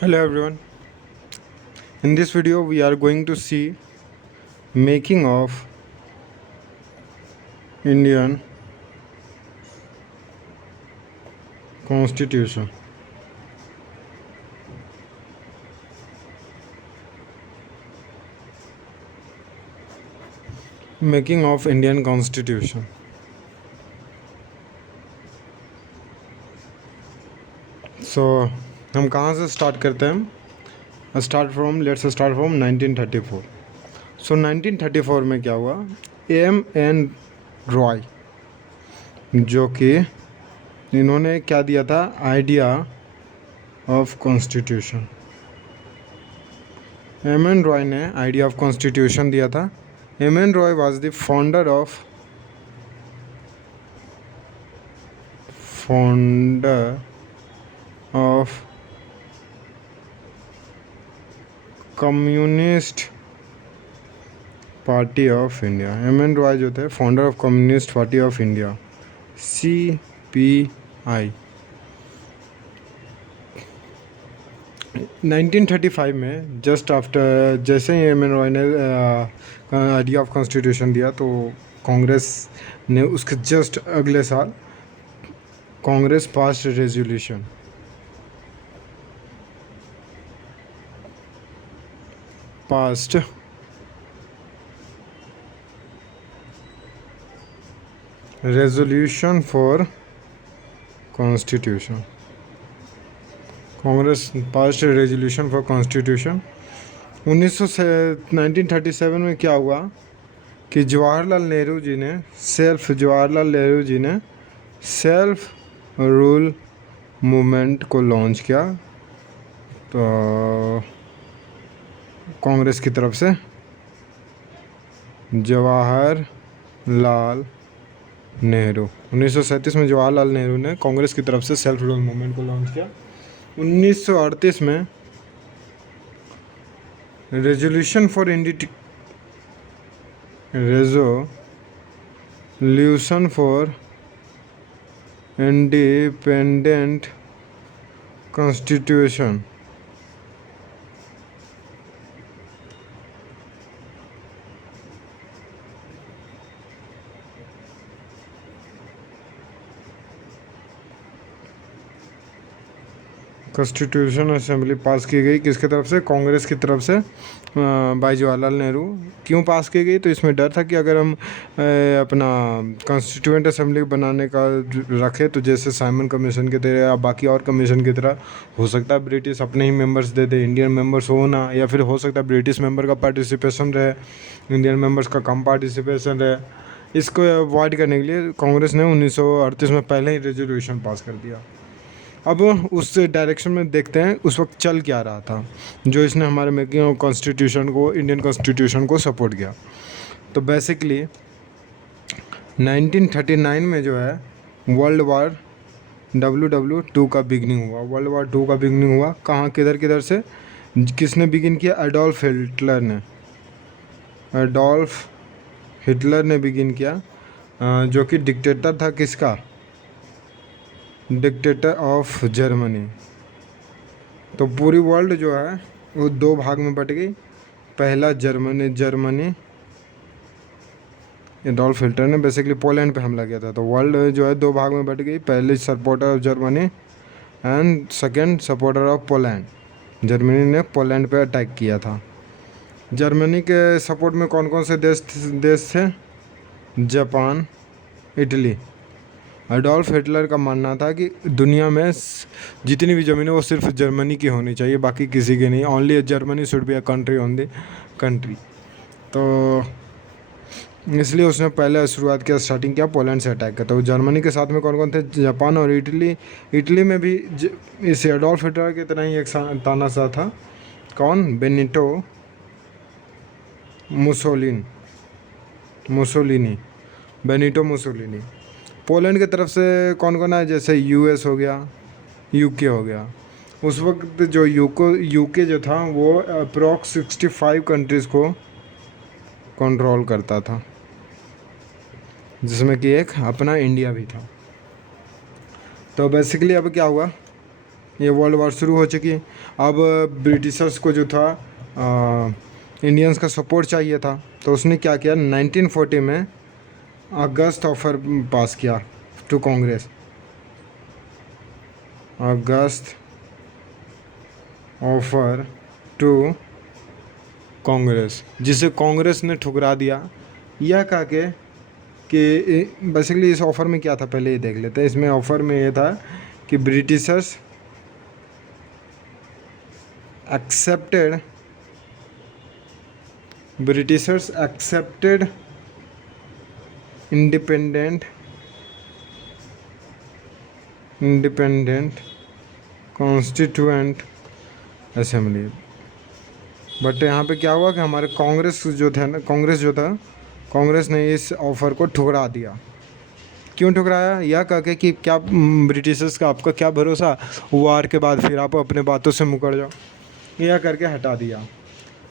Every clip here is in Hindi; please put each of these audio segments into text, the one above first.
Hello everyone. In this video we are going to see making of Indian Constitution. Making of Indian Constitution. So हम कहाँ से स्टार्ट करते हैं? Let's start from 1934. So 1934 में क्या हुआ? M.N. रॉय जो कि इन्होंने क्या दिया था? Idea of constitution. M.N. Roy ने आइडिया ऑफ कॉन्स्टिट्यूशन दिया था। M.N. Roy was the founder of communist party of India. M.N. Roy जो थे founder of communist party of India, CPI। 1935 में जस्ट आफ्टर जैसे ही M.N. रॉय ने आइडिया ऑफ कॉन्स्टिट्यूशन दिया तो कांग्रेस ने उसके जस्ट अगले साल Congress pass resolution for constitution. Congress pass resolution for constitution. 1937 में क्या हुआ कि जवाहरलाल नेहरू जी ने सेल्फ रूल मूवमेंट को लॉन्च किया तो कांग्रेस की तरफ से जवाहरलाल नेहरू 1937 में जवाहरलाल नेहरू ने कांग्रेस की तरफ से सेल्फ रूल मूवमेंट को लॉन्च किया। 1938 में resolution for independent constitution constitution assembly pass की गई। किसकी तरफ से? कांग्रेस की तरफ से भाई जवाहरलाल नेहरू। क्यों पास की गई? तो इसमें डर था कि अगर हम अपना कॉन्स्टिट्यूएंट असेंबली बनाने का रखें तो जैसे साइमन कमीशन की तरह या बाकी और कमीशन की तरह हो सकता है ब्रिटिश अपने ही मेंबर्स दे दे, इंडियन मेंबर्स हो ना, या फिर हो सकता है ब्रिटिश मेंबर का पार्टिसिपेशन रहे, इंडियन मेंबर्स का कम पार्टिसिपेशन रहे। इसको अवॉइड करने के लिए कांग्रेस ने 1938 में पहले ही रेजोल्यूशन पास कर दिया। अब उस डायरेक्शन में देखते हैं उस वक्त चल क्या रहा था जो इसने हमारे मेकिंग कॉन्स्टिट्यूशन को, इंडियन कॉन्स्टिट्यूशन को सपोर्ट किया। तो बेसिकली 1939 में जो है वर्ल्ड वार WW2 का बिगनिंग हुआ। वर्ल्ड वार 2 का बिगनिंग हुआ कहाँ, किधर से, किसने बिगिन किया? एडोल्फ हिटलर ने बिगिन किया, जो कि डिक्टेटर था। किसका? Dictator of Germany. तो पूरी वर्ल्ड जो है वो 2 भाग में बट गई। पहला जर्मनी एडोल्फ हिटलर ने बेसिकली पोलैंड पे हमला किया था, तो वर्ल्ड जो है 2 भाग में बट गई। पहले supporter of Germany and second supporter of Poland. Germany ने पोलैंड पे अटैक किया था। जर्मनी के सपोर्ट में कौन कौन से देश थे? Japan, Italy. एडोल्फ हिटलर का मानना था कि दुनिया में जितनी भी ज़मीन है वो सिर्फ जर्मनी की होनी चाहिए, बाकी किसी की नहीं। Only Germany should be a country on the country. तो इसलिए उसने पहले शुरुआत किया, स्टार्टिंग किया पोलैंड से अटैक करता। तो जर्मनी के साथ में कौन कौन थे? जापान और इटली। इटली में भी इस एडोल्फ हिटलर की तरह ही एक तानाशाह था। कौन? Benito Mussolini. पोलैंड की तरफ से कौन कौन आया? जैसे US हो गया, UK हो गया। उस वक्त जो UK जो था वो अप्रॉक्स 65 कंट्रीज़ को कंट्रोल करता था, जिसमें कि एक अपना इंडिया भी था। तो बेसिकली अब क्या हुआ ये वर्ल्ड वॉर शुरू हो चुकी। अब ब्रिटिशर्स को जो था इंडियंस का सपोर्ट चाहिए था, तो उसने क्या किया, 1940 में अगस्त ऑफर पास किया टू कांग्रेस, अगस्त ऑफर टू कांग्रेस, जिसे कांग्रेस ने ठुकरा दिया। यह कहा के कि बेसिकली इस ऑफ़र में क्या था पहले ये देख लेते हैं। इसमें ऑफ़र में ये था कि Britishers accepted independent constituent assembly. But यहाँ पे क्या हुआ कि हमारे कांग्रेस ने इस ऑफ़र को ठुकरा दिया। क्यों ठुकराया? यह कह के कि क्या ब्रिटिशर्स का आपका क्या भरोसा, वार के बाद फिर आप अपने बातों से मुकर जाओ, यह करके हटा दिया।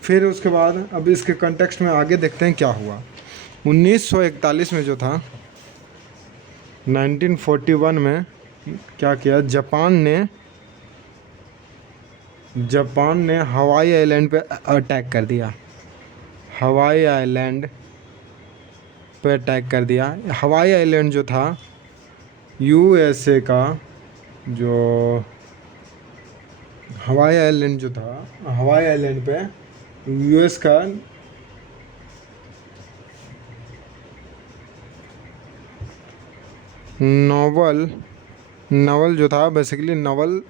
फिर उसके बाद अब इसके कंटेक्स्ट में आगे देखते हैं क्या हुआ। 1941 में जो था, 1941 में क्या किया, जापान ने हवाई आइलैंड पे अटैक कर दिया। हवाई आइलैंड पे अटैक कर दिया। हवाई आइलैंड जो था यूएसए का, जो हवाई आइलैंड जो था, हवाई आइलैंड पे यूएस का नवल जो था, बेसिकली नवल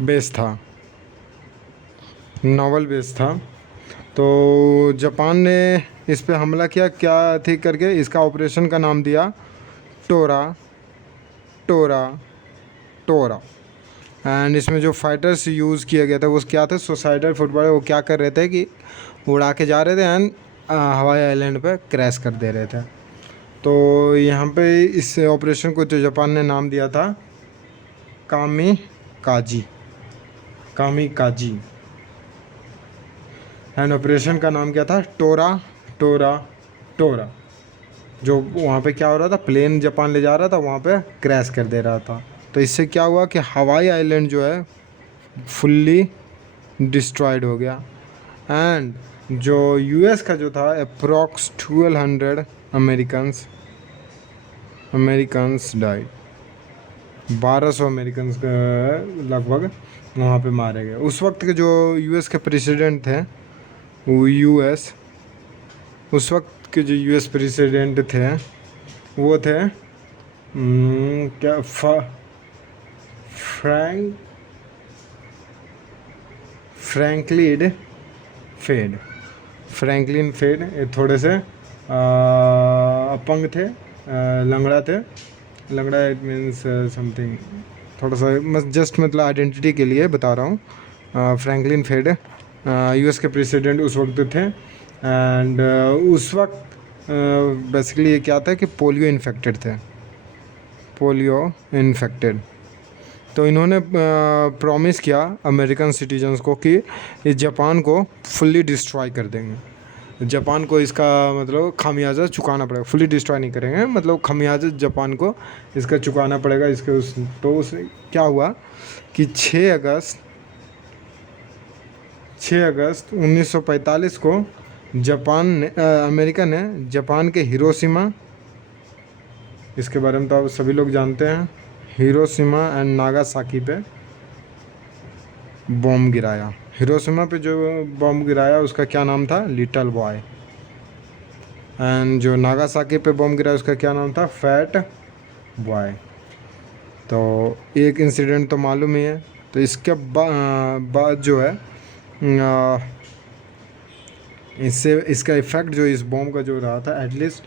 बेस था। तो जापान ने इस पे हमला किया, क्या थी करके, इसका ऑपरेशन का नाम दिया टोरा। एंड इसमें जो फाइटर्स यूज़ किया गया था वो क्या थे, सुसाइडल फुटबॉल। वो क्या कर रहे थे कि उड़ा के जा रहे थे एंड हवाई आइलैंड पे क्रैश कर दे रहे थे। तो यहाँ पे इस ऑपरेशन को जो जापान ने नाम दिया था कामिकाजी। एंड ऑपरेशन का नाम क्या था, टोरा। जो वहाँ पे क्या हो रहा था, प्लेन जापान ले जा रहा था, वहाँ पे क्रैश कर दे रहा था। तो इससे क्या हुआ कि हवाई आइलैंड जो है फुल्ली डिस्ट्रॉयड हो गया। एंड जो यूएस का जो था अप्रॉक्स 1200 अमेरिकन्स डाइड। 1200 अमेरिकन्स लगभग वहाँ पे मारे गए। उस वक्त के जो यूएस के प्रेसिडेंट थे, उस वक्त के जो यूएस प्रेसिडेंट थे वो थे क्या, फ्रैंकलिन फेड। ये थोड़े से अपंग थे, लंगड़ा इट मीन्स समथिंग, थोड़ा सा जस्ट मतलब आइडेंटिटी के लिए बता रहा हूँ। फ्रैंकलिन फेड यूएस के प्रेसिडेंट उस वक्त थे। एंड उस वक्त बेसिकली ये क्या था कि पोलियो इन्फेक्टेड। तो इन्होंने प्रॉमिस किया अमेरिकन सिटीजन्स को कि इस जापान को फुल्ली डिस्ट्रॉय कर देंगे। जापान को इसका मतलब खामियाजा चुकाना पड़ेगा। फुल्ली डिस्ट्रॉय नहीं करेंगे, मतलब खामियाजा जापान को इसका चुकाना पड़ेगा। तो उस क्या हुआ कि 6 अगस्त 1945 को अमेरिका ने जापान के हिरोशिमा, इसके बारे में तो आप सभी लोग जानते हैं, हिरोशिमा एंड नागासाकी पे बॉम्ब गिराया। हिरोशिमा पे जो बॉम्ब गिराया उसका क्या नाम था, लिटिल बॉय। एंड जो नागासाकी पे बॉम्ब गिराया उसका क्या नाम था, फैट बॉय। तो एक इंसिडेंट तो मालूम ही है। तो इसके बाद जो है इसका इफ़ेक्ट जो इस बॉम्ब का जो रहा था, एटलीस्ट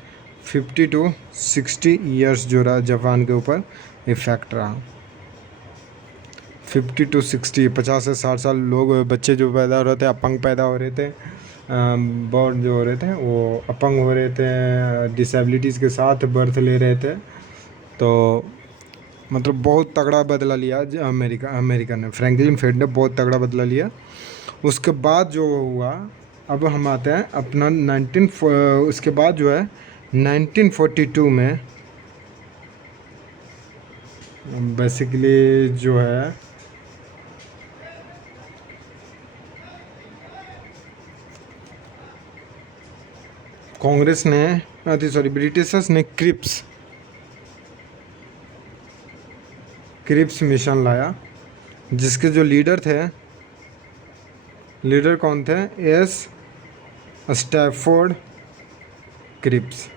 50 to 60 ईयर्स जो रहा जापान के ऊपर इफ़ेक्ट रहा। 50 to 60, 50 से 60 साल लोग, बच्चे जो पैदा हो रहे थे अपंग पैदा हो रहे थे, बॉर्न जो हो रहे थे वो अपंग हो रहे थे, डिसेबिलिटीज़ के साथ बर्थ ले रहे थे। तो मतलब बहुत तगड़ा बदला लिया अमेरिका ने, फ्रैंकलिन फेड ने बहुत तगड़ा बदला लिया। उसके बाद जो हुआ, अब हम आते हैं अपना उसके बाद जो है 1942 में बेसिकली जो है कांग्रेस ने अति सॉरी ब्रिटिशर्स ने क्रिप्स मिशन लाया, जिसके जो लीडर कौन थे? S Stafford Cripps.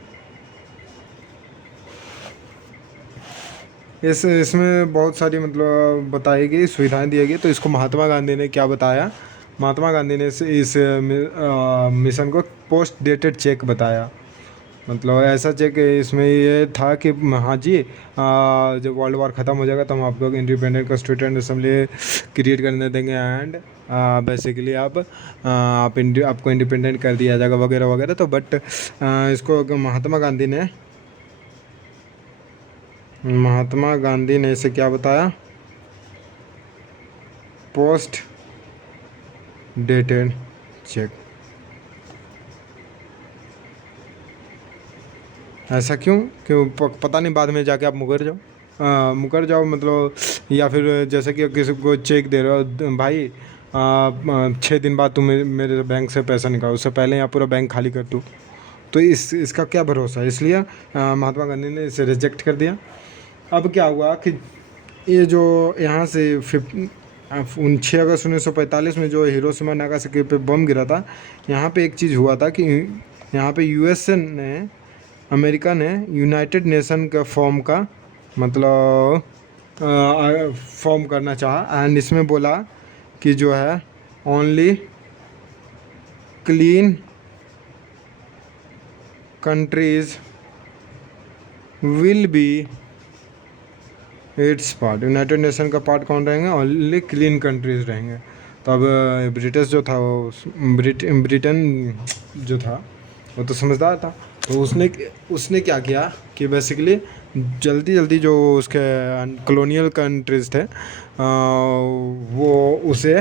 इसमें बहुत सारी मतलब बताई गई, सुविधाएं दी गई। तो इसको महात्मा गांधी ने क्या बताया? महात्मा गांधी ने इस मिशन को पोस्ट डेटेड चेक बताया। मतलब ऐसा चेक इसमें ये था कि हाँ जी, जब वर्ल्ड वार ख़त्म हो जाएगा तो हम आप लोग इंडिपेंडेंट कॉन्स्टिट्यूएंट असेंबली क्रिएट करने देंगे एंड बेसिकली आपको इंडिपेंडेंट कर दिया जाएगा वगैरह वगैरह। तो बट इसको महात्मा गांधी ने इसे क्या बताया? Post dated cheque. ऐसा क्यों पता नहीं, बाद में जाके आप मुकर जाओ मतलब, या फिर जैसे कि किसी को चेक दे रहे हो, भाई 6 दिन बाद तुम मेरे बैंक से पैसा निकालो, उससे पहले यहाँ पूरा बैंक खाली कर दूँ। तो इसका क्या भरोसा है? इसलिए महात्मा गांधी ने इसे रिजेक्ट कर दिया। अब क्या हुआ कि ये जो यहाँ से 6 अगस्त 1945 में जो हिरोशिमा नागासाकी पे बम गिरा था, यहाँ पे एक चीज़ हुआ था कि यहाँ पे अमेरिका ने यूनाइटेड नेशन का मतलब फॉर्म करना चाहा एंड इसमें बोला कि जो है only clean countries will be it's part. United nation का पार्ट कौन रहेंगे? ओनली क्लीन कंट्रीज रहेंगे। तो अब ब्रिटिश जो था वो ब्रिटेन जो था वो तो समझदार था, तो उसने क्या किया कि बेसिकली जल्दी जो उसके कॉलोनियल कंट्रीज थे वो उसे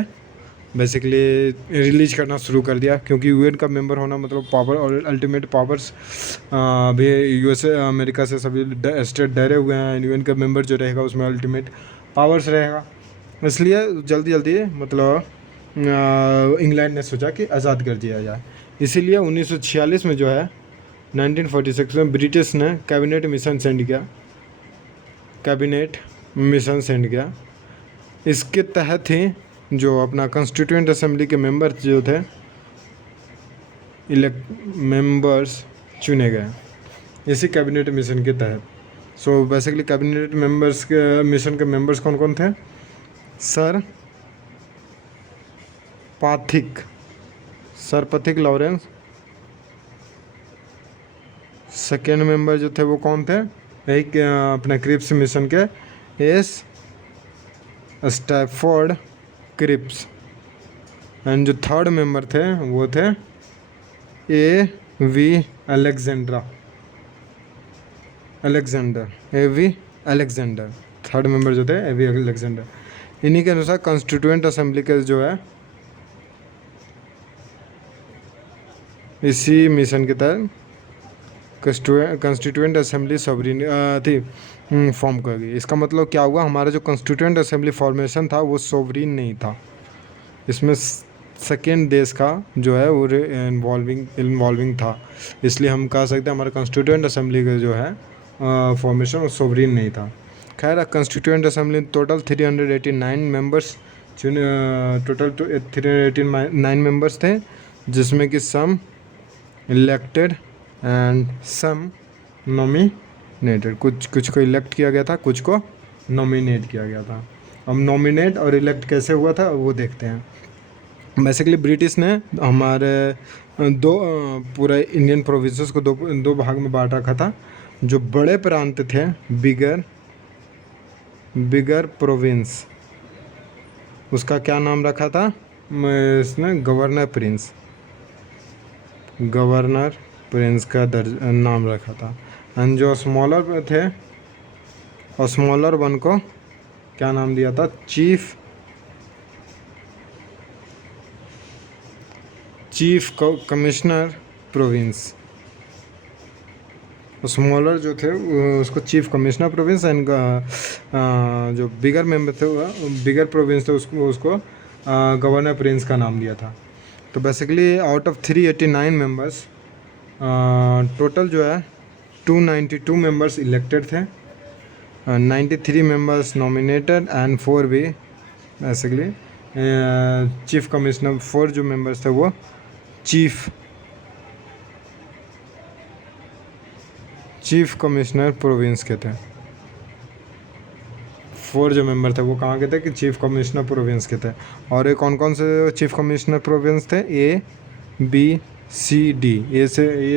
बेसिकली रिलीज करना शुरू कर दिया, क्योंकि यूएन का मेंबर होना मतलब पावर और अल्टीमेट पावर्स भी यूएसए अमेरिका से सभी स्टेट डरे हुए हैं। यूएन का मेंबर जो रहेगा उसमें अल्टीमेट पावर्स रहेगा, इसलिए जल्दी मतलब इंग्लैंड ने सोचा कि आज़ाद कर दिया जाए। इसीलिए 1946 में जो है 1946 में ब्रिटिश ने कैबिनेट मिशन सेंड किया। इसके तहत ही जो अपना कॉन्स्टिट्यूएंट असेंबली के मेंबर्स जो थे मेंबर्स चुने गए इसी कैबिनेट मिशन के तहत। सो बेसिकली कैबिनेट मेंबर्स के मिशन के मेंबर्स कौन कौन थे? सर पथिक लॉरेंस। सेकेंड मेंबर जो थे वो कौन थे? एक अपने क्रिप्स मिशन के एस स्टैफोर्ड क्रिप्स। एंड जो थर्ड मेंबर थे वो थे ए.वी. अलेक्जेंडर। थर्ड मेंबर जो थे ए.वी. अलेक्जेंडर। इन्हीं के अनुसार कॉन्स्टिट्यूएंट असेंबली के जो है इसी मिशन के तहत कॉन्स्टिट्यूएंट असेंबली सॉवरेन थी फॉर्म कर गई। इसका मतलब क्या हुआ? हमारा जो कॉन्स्टिट्यूएंट असेंबली फॉर्मेशन था वो सोवरीन नहीं था, इसमें सेकेंड देश का जो है वो इन्वॉल्विंग था। इसलिए हम कह सकते हैं हमारा कॉन्स्टिट्यूएंट असेंबली का जो है फॉर्मेशन वो सोवरीन नहीं था। खैर, constituent assembly total 389 members total 389 members थे, जिसमें कि सम इलेक्टेड एंड सम नॉमिनेटेड। कुछ को इलेक्ट किया गया था, कुछ को नॉमिनेट किया गया था। अब नॉमिनेट और इलेक्ट कैसे हुआ था वो देखते हैं। बेसिकली ब्रिटिश ने हमारे पूरे इंडियन प्रोविंसेस को दो भाग में बांट रखा था। जो बड़े प्रांत थे, बिगर प्रोविंस, उसका क्या नाम रखा था? इसने गवर्नर प्रिंस का नाम रखा था। एंड जो स्मॉलर थे और स्मॉलर वन को क्या नाम दिया था? Chief commissioner province. स्मॉलर जो थे उसको चीफ कमिश्नर प्रोविंस एंड जो बिगर मेंबर थे बिगर प्रोविंस थे उसको गवर्नर प्रिंस का नाम दिया था। तो basically out of 389 members total जो है 292 मेंबर्स इलेक्टेड थे, 93 मेंबर्स नॉमिनेटेड एंड 4 भी बेसिकली चीफ कमिश्नर 4 जो मेंबर्स थे वो चीफ कमिश्नर प्रोविंस के थे। 4 जो मेंबर थे वो कहाँ के थे कि चीफ कमिश्नर प्रोविंस के थे। और ये कौन कौन से चीफ कमिश्नर प्रोविंस थे? A, B, C, D। ए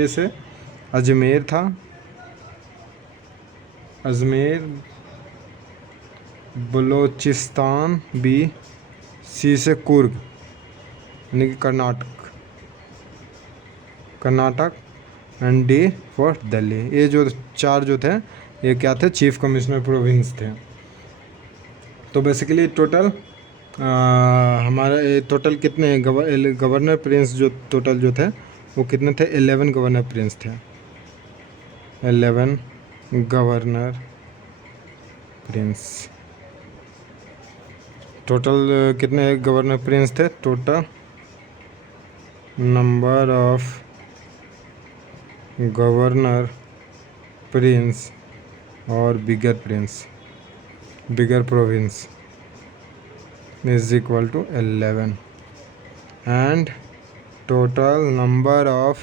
से अजमेर था, अजमेर बलोचिस्तान। B, C से कुर्ग यानी कि Karnataka and D for Delhi. ये जो 4 जो थे ये क्या थे? चीफ कमिश्नर प्रोविंस थे। तो बेसिकली टोटल हमारा टोटल कितने गवर्नर प्रिंस जो टोटल जो थे वो कितने थे? 11 गवर्नर प्रिंस थे, 11 गवर्नर प्रिंस। टोटल कितने गवर्नर प्रिंस थे? Total number of governor Prince और बिगर province is equal to 11 and total number of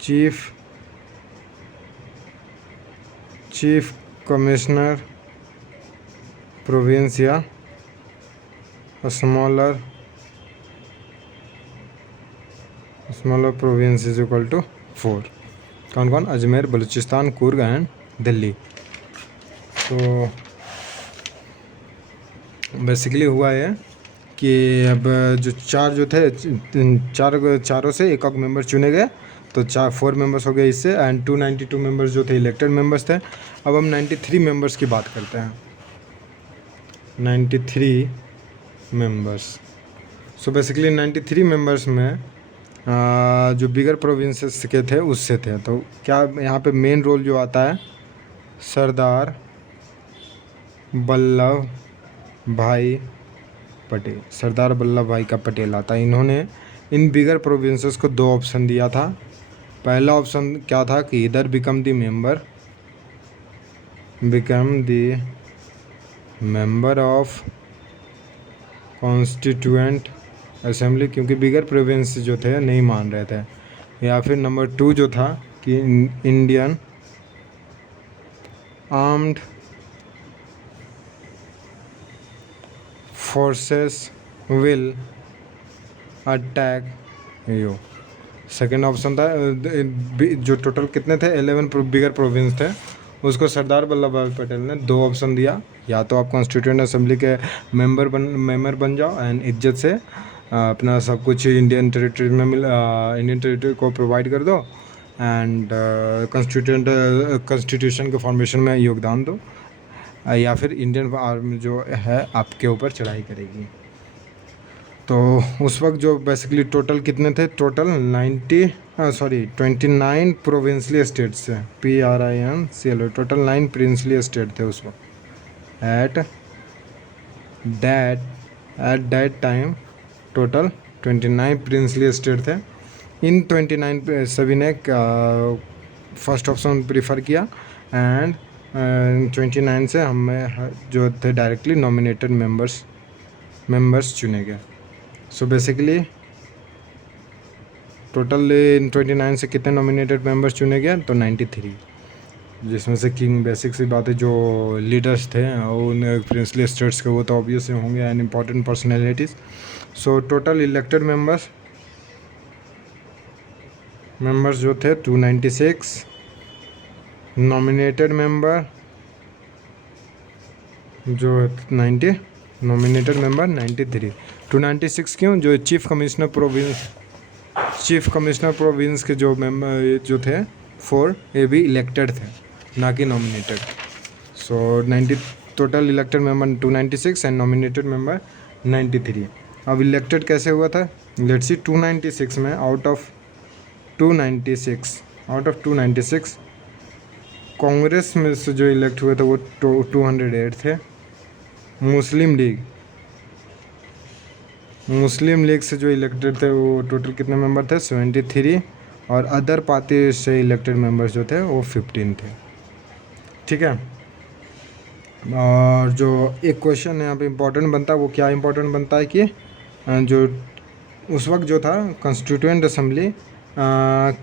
chief commissioner province या smaller province is equal to 4। कौन कौन? अजमेर, बलूचिस्तान, कुर्ग एंड दिल्ली। तो बेसिकली हुआ है कि अब जो 4 जो थे चारों से एक मेंबर चुने गए, तो 4 मेंबर्स हो गए इससे एंड 292 मेंबर्स जो थे इलेक्टेड मेंबर्स थे। अब हम 93 मेंबर्स की बात करते हैं। 93 मेंबर्स। सो बेसिकली 93 मेंबर्स में जो बिगर प्रोविंसेस के थे उससे थे। तो क्या यहाँ पे मेन रोल जो आता है सरदार वल्लभ भाई पटेल, सरदार वल्लभ भाई का पटेल आता है। इन्होंने इन बिगर प्रोविंसेस को 2 ऑप्शन दिया था। पहला ऑप्शन क्या था कि इधर become the member of constituent assembly, क्योंकि बिगर प्रोविंस जो थे नहीं मान रहे थे। या फिर नंबर 2 जो था कि Indian armed forces will attack you. Second option था जो टोटल कितने थे 11 बिगर प्रोविंस थे, उसको सरदार वल्लभ भाई पटेल ने 2 ऑप्शन दिया। या तो आप कॉन्स्टिट्यूएंट असेंबली के मेंबर बन जाओ एंड इज्जत से अपना सब कुछ इंडियन टेरिटरी को प्रोवाइड कर दो एंड कॉन्स्टिट्यूशन के फॉर्मेशन में योगदान दो, या फिर इंडियन आर्मी जो है आपके ऊपर चढ़ाई करेगी। तो उस वक्त जो बेसिकली टोटल कितने थे? टोटल 29 प्रोविंसली स्टेट से PRINCL टोटल 9 प्रिंसली स्टेट थे उस वक्त। At that time total 29 princely state थे। इन 29 सभी ने फर्स्ट ऑप्शन प्रीफर किया एंड 29 से हमें जो थे डायरेक्टली नॉमिनेटेड मेंबर्स चुने गए। सो बेसिकली टोटल इन 29 से कितने नॉमिनेटेड मेंबर्स चुने गए? तो 93, जिसमें से किंग बेसिक सी बात है जो लीडर्स थे उन प्रिंसली स्टेट्स के वो तो ऑब्वियस होंगे and important personalities. So total elected members जो थे 296, नॉमिनेटेड मेंबर जो 90, नॉमिनेटेड मेंबर 93। 296 क्यों? जो चीफ कमिश्नर प्रोविंस के जो मेंबर जो थे 4 ये भी इलेक्टेड थे ना कि nominated. So 90 total elected member 296 and nominated member 93। अब इलेक्टेड कैसे हुआ था? लेट्स सी 296 में out of out of 296 Congress में से जो इलेक्ट हुए थे वो 208 थे। मुस्लिम लीग से जो इलेक्टेड थे वो टोटल कितने मेंबर थे? 73। और अदर पार्टी से इलेक्टेड मेंबर्स जो थे वो 15 थे। ठीक है। और जो एक क्वेश्चन यहाँ पे इम्पोर्टेंट बनता है वो क्या इम्पोर्टेंट बनता है कि जो उस वक्त जो था कॉन्स्टिट्यूएंट असेंबली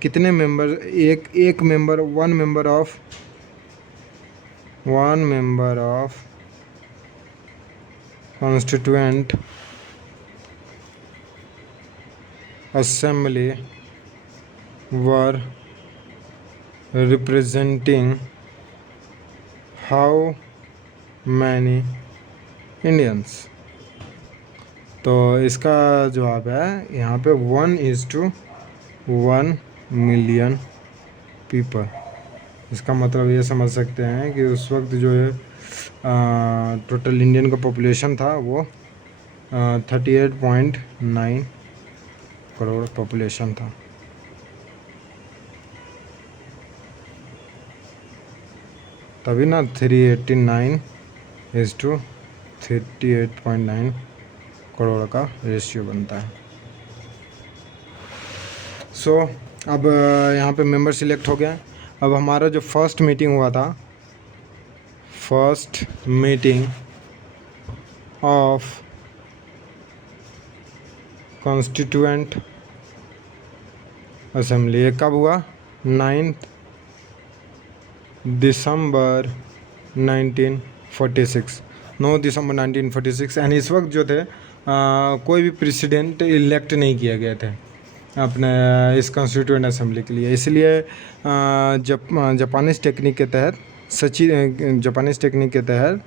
कितने मेंबर, एक member, one member of constituent assembly were representing how many Indians. तो इसका जवाब है यहाँ पे 1:1 मिलियन पीपल। इसका मतलब ये समझ सकते हैं कि उस वक्त जो है टोटल इंडियन का पॉपुलेशन था वो 38.9 करोड़ पॉपुलेशन था। तभी ना 389:38.9 करोड़ का रेशियो बनता है। सो अब यहाँ पे मेंबर सिलेक्ट हो गया। अब हमारा जो फर्स्ट मीटिंग हुआ था, first meeting of constituent assembly ये कब हुआ? 9 दिसंबर 1946, 9 दिसंबर 1946। एंड इस वक्त जो थे कोई भी प्रेसिडेंट इलेक्ट नहीं किए गए थे अपने इस कॉन्स्टिट्यूएंट असेंबली के लिए। इसलिए जापानीज टेक्निक के तहत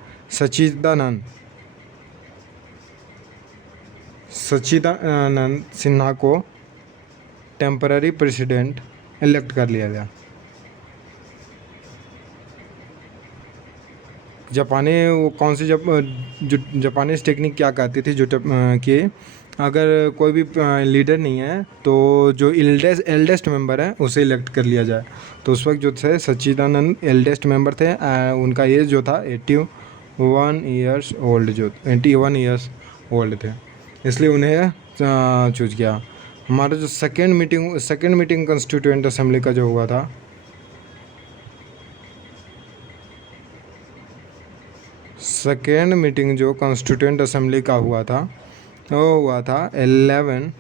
सच्चिदानंद सिन्हा को टेम्पररी प्रेसिडेंट इलेक्ट कर लिया गया। जो जापानीज टेक्निक क्या कहती थी कि अगर कोई भी लीडर नहीं है तो जो एल्डेस्ट मेंबर है उसे इलेक्ट कर लिया जाए। तो उस वक्त जो थे सच्चिदानंद एल्डेस्ट मेंबर थे। उनका एज जो था 81 ईयर्स ओल्ड थे, इसलिए उन्हें चूज किया। हमारा जो सेकेंड मीटिंग कॉन्स्टिट्यूएंट असेंबली का जो हुआ था, सेकेंड मीटिंग जो कॉन्स्टिट्यूएंट असेंबली का हुआ था वो हुआ था 11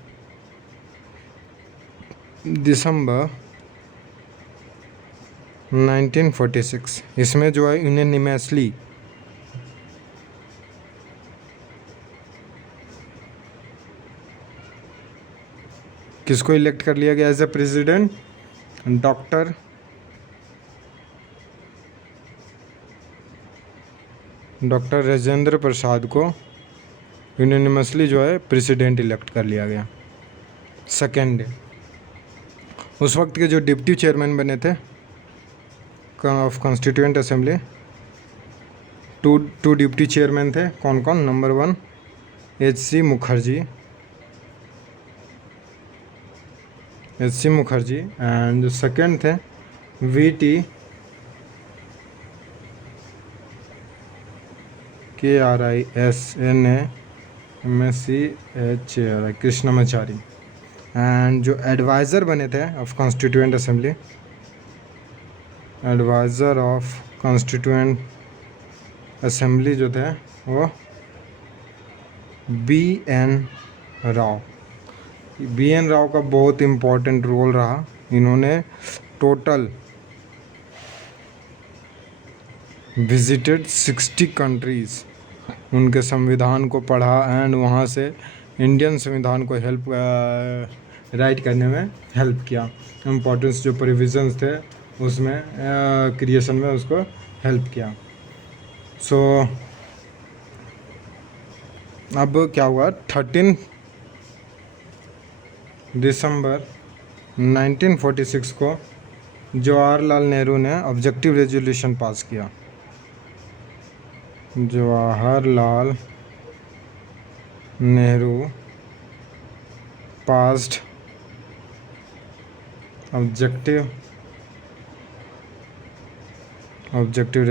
दिसंबर 1946। इसमें जो है यूनानिमसली किसको इलेक्ट कर लिया गया as a president? Doctor Rajendra Prasad को यूनानिमसली जो है प्रेसिडेंट इलेक्ट कर लिया गया सेकेंड डे। उस वक्त के जो डिप्टी चेयरमैन बने थे of constituent assembly, two deputy chairman थे। कौन कौन? Number 1 H.C. मुखर्जी एंड जो सेकेंड थे V.T. KRISNAMACHARI कृष्णमाचारी। एंड जो एडवाइज़र बने थे of constituent assembly, adviser of constituent assembly जो थे वो B.N. राव का बहुत इम्पोर्टेंट रोल रहा। इन्होंने टोटल विजिटेड 60 कंट्रीज़, उनके संविधान को पढ़ा एंड वहाँ से इंडियन संविधान को राइट करने में हेल्प किया। इम्पोर्टेंस जो प्रोविजंस थे उसमें क्रिएशन में उसको हेल्प किया। सो अब क्या हुआ? 13 दिसंबर 1946 को जवाहरलाल नेहरू ने ऑब्जेक्टिव रेजोल्यूशन पास किया। Jawaharlal Nehru passed objective objective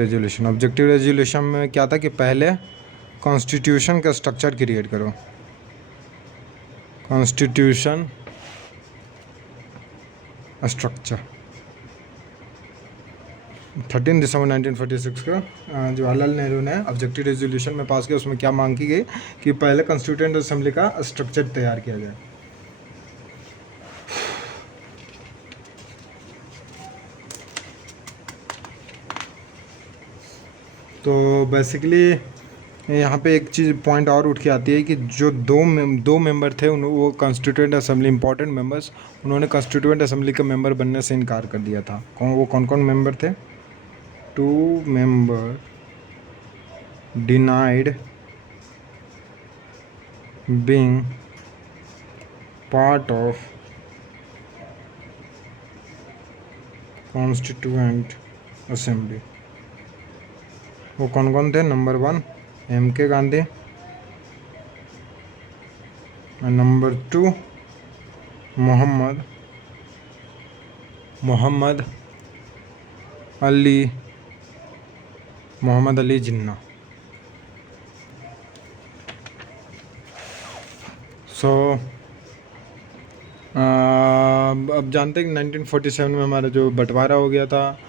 resolution में क्या था कि पहले कॉन्स्टिट्यूशन का स्ट्रक्चर क्रिएट करो। कॉन्स्टिट्यूशन स्ट्रक्चर 13 दिसंबर 1946 को जवाहरलाल नेहरू ने ऑब्जेक्टिव रेजोल्यूशन में पास किया। उसमें क्या मांग की गई कि पहले कॉन्स्टिट्यूएंट असेंबली का स्ट्रक्चर तैयार किया जाए। तो बेसिकली यहाँ पे एक चीज़ पॉइंट और उठ के आती है कि जो दो मेंबर थे वो कॉन्स्टिट्यूएंट असेंबली इंपॉर्टेंट मेंबर्स, उन्होंने कॉन्स्टिट्यूएंट असेंबली के मेंबर बनने से इनकार कर दिया था। कौन कौन मेंबर थे? 2 member denied being part of constituent assembly. वो कौन कौन थे? Number 1 MK Gandhi, number 2 Mohammad Ali Jinnah. अब जानते हैं कि 1947 में हमारा जो बंटवारा हो गया था,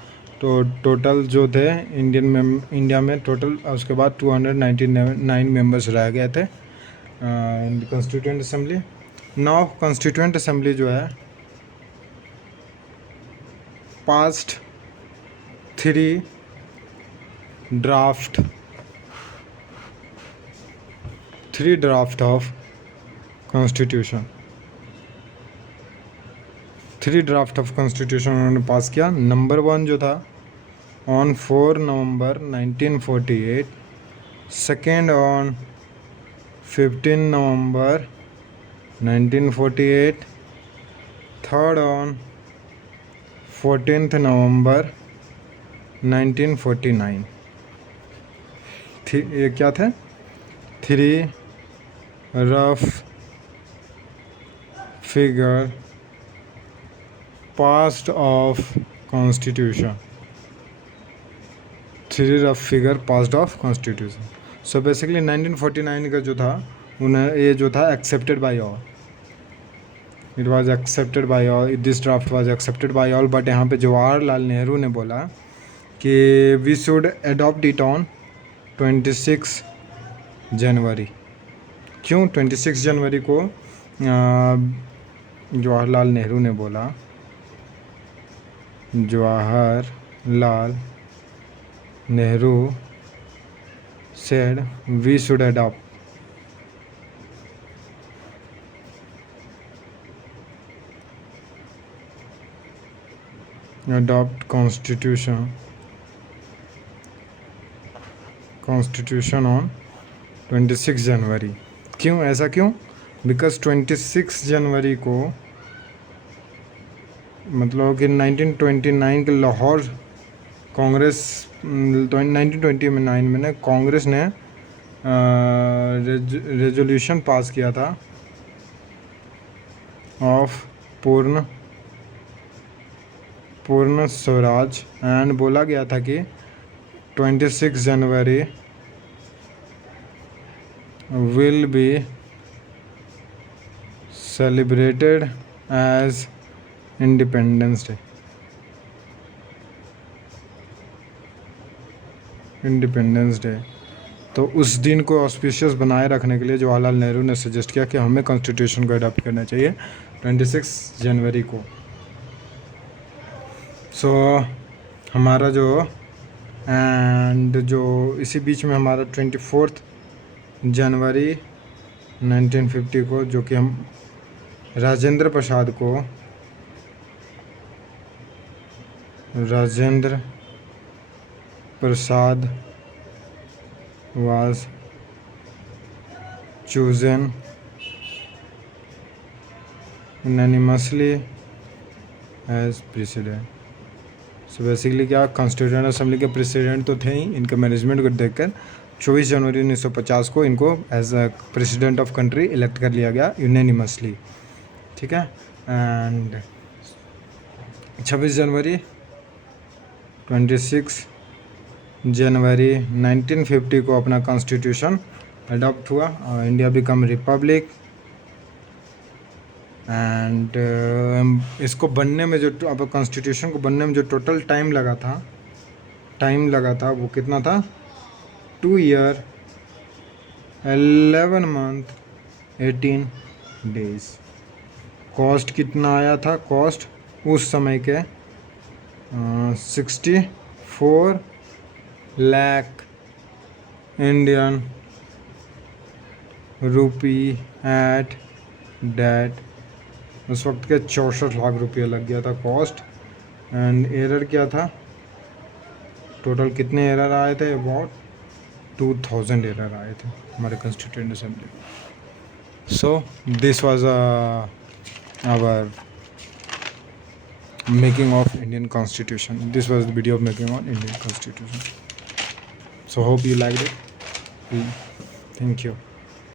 तो टोटल जो थे इंडिया में टोटल उसके बाद 299 मेंबर्स रह गए थे in constituent assembly. Now constituent assembly जो है passed 3 draft of constitution. 3 draft of constitution उन्होंने पास किया। नंबर 1 जो था on 4 November 1948, second on 15 November 1948, third on 14 November 1949। ये क्या थे? 3 rough figure past of constitution. 3 rough figure past of constitution. So basically 1949 का जो था ये जो था accepted by all. It was accepted by all, this draft was accepted by all. But यहाँ पे जवाहरलाल नेहरू ने बोला कि we should adopt it on 26 जनवरी। क्यों 26 जनवरी को जवाहरलाल नेहरू ने बोला? Jawaharlal Nehru said we should adopt constitution on 26 जनवरी। क्यों ऐसा क्यों? बिकॉज 26 जनवरी को मतलब कि 1929 के लाहौर कांग्रेस 1929 में ना कांग्रेस ने रेजोल्यूशन पास किया था ऑफ पूर्ण स्वराज, एंड बोला गया था कि 26 जनवरी will be celebrated as Independence Day। तो उस दिन को ऑस्पिशियस बनाए रखने के लिए जवाहरलाल नेहरू ने सजेस्ट किया कि हमें कॉन्स्टिट्यूशन को अडॉप्ट करना चाहिए 26 जनवरी को। सो हमारा जो इसी बीच में हमारा 24 जनवरी 1950 को, जो कि हम Rajendra Prasad was chosen unanimously as president। So basically क्या, कॉन्स्टिट्यूएंट असेंबली के प्रेसिडेंट तो थे ही, इनके मैनेजमेंट को देखकर 24 जनवरी 1950 को इनको as a president of country elect कर लिया गया यूनानिमसली। ठीक है। एंड 26 जनवरी 26 जनवरी 1950 को अपना कॉन्स्टिट्यूशन अडॉप्ट हुआ और इंडिया बिकम रिपब्लिक। एंड इसको बनने में जो अब कॉन्स्टिट्यूशन को बनने में जो टोटल टाइम लगा था वो कितना था? 2 ईयर 11 मंथ 18 डेज। कॉस्ट कितना आया था? कॉस्ट उस समय के 64 lakh Indian rupee at date. उस वक्त के 64 लाख रुपये लग गया था कॉस्ट। एंड एरर क्या था? टोटल कितने एरर आए थे? अबाउट 2000 एरर आए थे हमारे constituent assembly. So this was our making of Indian Constitution. This was the video of making on Indian Constitution. So hope you liked it. Thank you.